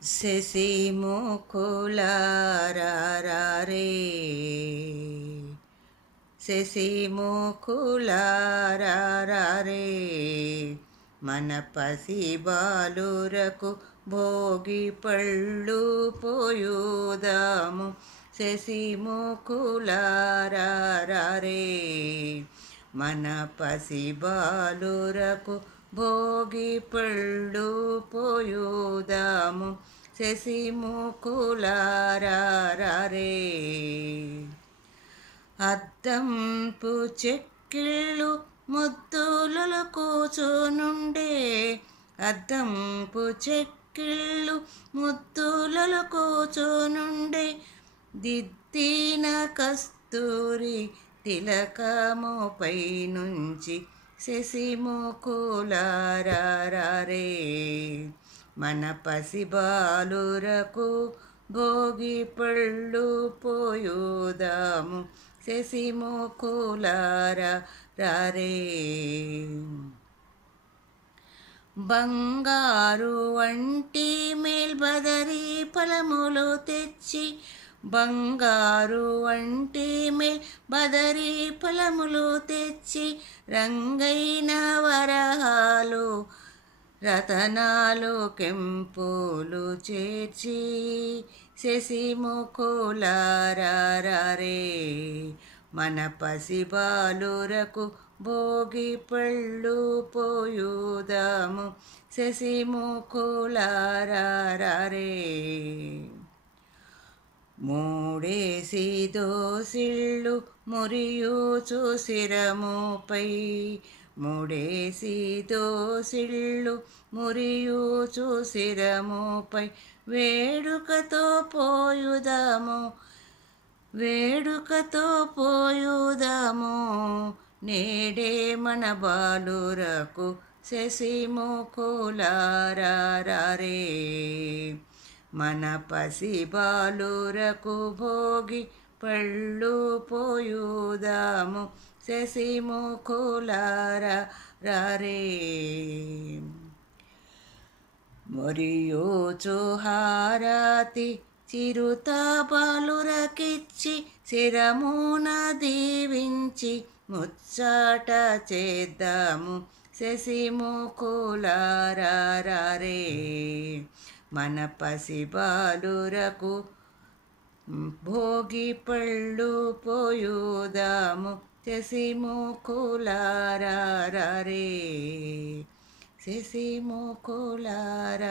శశిముఖులారారే శశిముఖులారారే మన పసి బాలురకు భోగి పళ్ళు పోయుదాము శశిముఖులారారే మన పసి బాలురకు భోగి పళ్ళు పోయుదాము శశిముఖులారారే అద్దంపు చెక్కిళ్ళు ముద్దులలో కూచునుండే అద్దంపు చెక్కిళ్ళు ముద్దులలో కూచునుండే దిద్దిన కస్తూరి తిలకముపై నుంచి శశిముఖులారారే మన పసి బాలురకు భోగి పళ్ళు పోయుదాము శశిముఖులారారే బంగారు వంటి మేల్బదరి ఫలములు తెచ్చి బంగారు వంటి బదరి ఫలములు తెచ్చి రంగైన వరహాలు రతనాలు కెంపులు చేర్చి శశిముఖులారారే మన పసి బాలురకు భోగి పళ్ళు పోయుదాము శశిముఖులారారే మూడేసి దోసిళ్ళు మురియుచు శిరముపై మూడేసి దోసిళ్ళు మురియుచు శిరముపై వేడుకతో పోయుదాము నేడే మన బాలురకు శశిముఖులారారే మన పసి బాలురకు భోగి పళ్ళు పోయుదాము శశిముఖులారారే మరియుచు హారతి చిరుత బాలురకిచ్చి శిరమున దీవించి ముచ్చట చేద్దాము శశిముఖులారారే మన పసి బాలురకు భోగి పళ్ళు పోయుదాము శశిముఖులారారే శశిముఖులారా